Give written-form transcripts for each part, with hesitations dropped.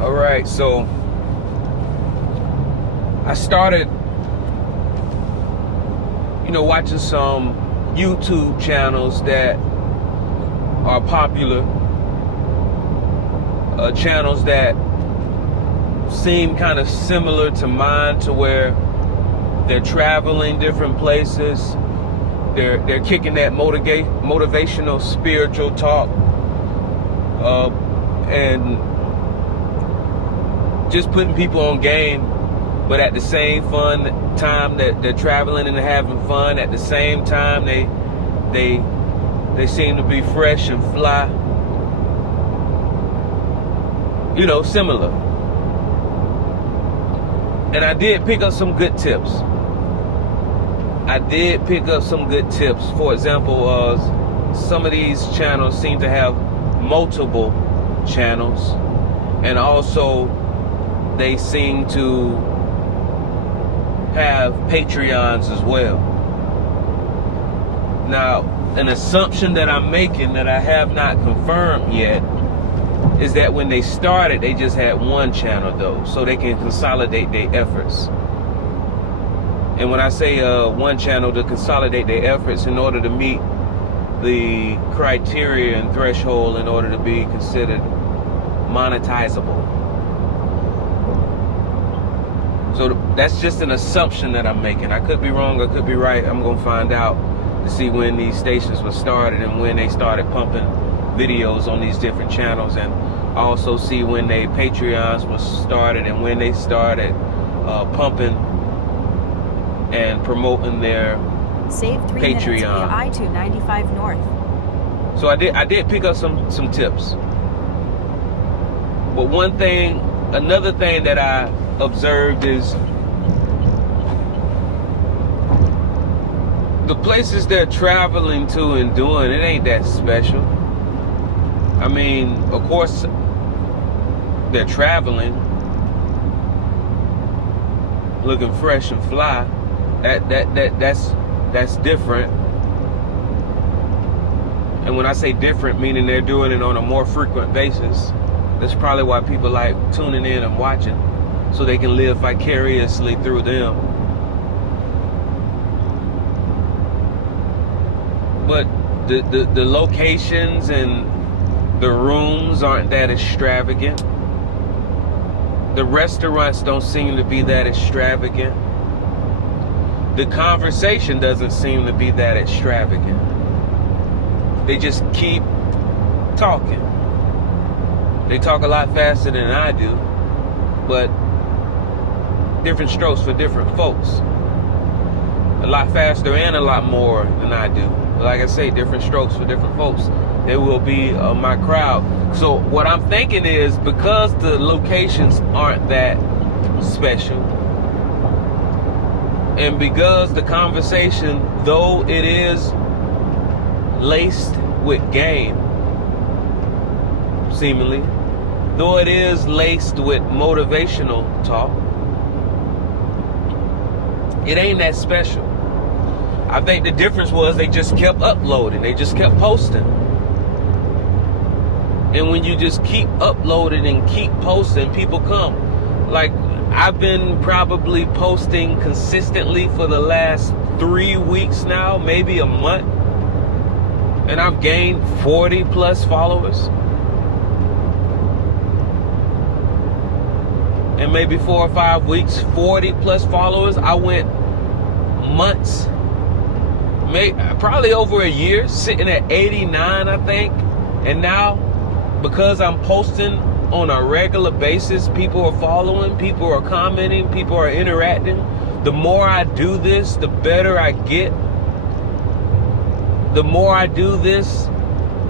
All right, so I started, watching some YouTube channels that are popular, channels that seem kind of similar to mine, to where they're traveling different places. They're kicking that motivational spiritual talk, and just putting people on game, but at the same time that they're traveling and having fun, at the same time they seem to be fresh and fly. Similar. And I did pick up some good tips. For example, some of these channels seem to have multiple channels, and also they seem to have Patreons as well. Now, an assumption that I'm making that I have not confirmed yet is that when they started, they just had one channel though, so they can consolidate their efforts. And when I say one channel, to consolidate their efforts in order to meet the criteria and threshold in order to be considered monetizable. So that's just an assumption that I'm making. I could be wrong, I could be right. I'm gonna find out to see when these stations were started and when they started pumping videos on these different channels, and also see when they Patreons was started and when they started pumping and promoting their Save 3 Patreon. minutes via I-295 North. So I did pick up some tips. But another thing that I observed is the places they're traveling to and doing, it ain't that special. I mean, of course, they're traveling, looking fresh and fly. That's different. And when I say different, meaning they're doing it on a more frequent basis. That's probably why people like tuning in and watching, so they can live vicariously through them. But the locations and the rooms aren't that extravagant. The restaurants don't seem to be that extravagant. The conversation doesn't seem to be that extravagant. They just keep talking. They talk a lot faster than I do, but different strokes for different folks. A lot faster and a lot more than I do. But like I say, different strokes for different folks. They will be my crowd. So what I'm thinking is, because the locations aren't that special, and because the conversation, though it is laced with game, seemingly, though it is laced with motivational talk, it ain't that special. I think the difference was they just kept uploading. They just kept posting. And when you just keep uploading and keep posting, people come. Like, I've been probably posting consistently for the last 3 weeks now, maybe a month. And I've gained 40 plus followers. In maybe 4 or 5 weeks, 40 plus followers. I went months, probably over a year, sitting at 89, I think. And now, because I'm posting on a regular basis, people are following, people are commenting, people are interacting. The more I do this, the better I get. The more I do this,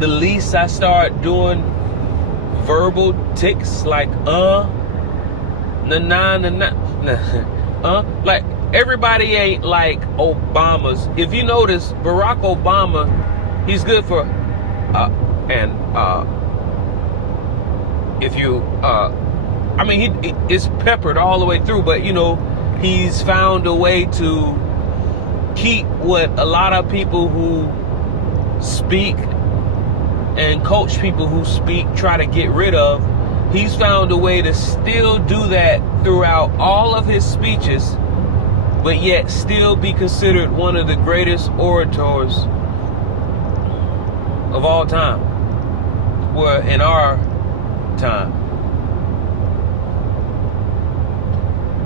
the least I start doing verbal tics like like, everybody ain't like Obama's. If you notice, Barack Obama, he's good for it's peppered all the way through, but he's found a way to keep what a lot of people who speak and coach people who speak try to get rid of, He's found a way to still do that throughout all of his speeches, but yet still be considered one of the greatest orators of all time. Well, in our time.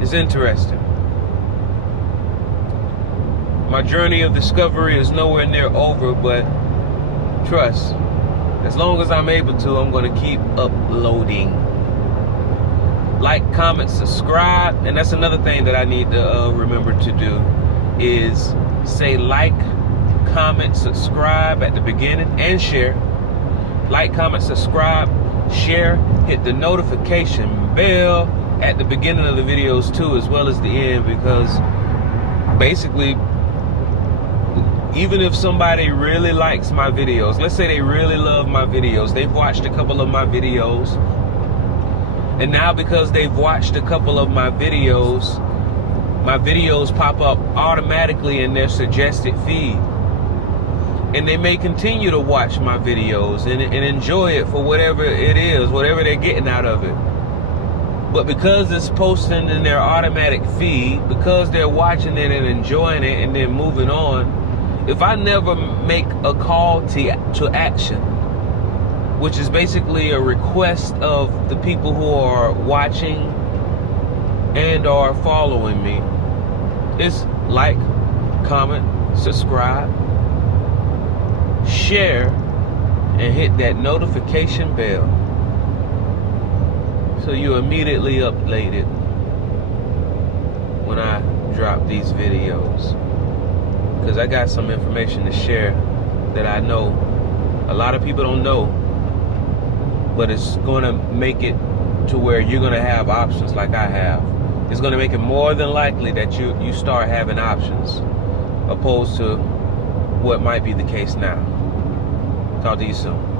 It's interesting. My journey of discovery is nowhere near over, but trust, as long as I'm able to, I'm going to keep uploading. Like, comment, subscribe, and that's another thing that I need to remember to do is say like, comment, subscribe at the beginning, and share. Like, comment, subscribe, share, hit the notification bell at the beginning of the videos too, as well as the end, because basically, even if somebody really likes my videos, let's say they really love my videos, they've watched a couple of my videos, and now because they've watched a couple of my videos pop up automatically in their suggested feed. And they may continue to watch my videos and enjoy it for whatever it is, whatever they're getting out of it. But because it's posting in their automatic feed, because they're watching it and enjoying it and then moving on, if I never make a call to action, which is basically a request of the people who are watching and are following me, it's like, comment, subscribe, share, and hit that notification bell so you immediately updated when I drop these videos, because I got some information to share that I know a lot of people don't know, but it's going to make it to where you're going to have options like I have. It's going to make it more than likely that you start having options opposed to what might be the case now. Talk to you soon.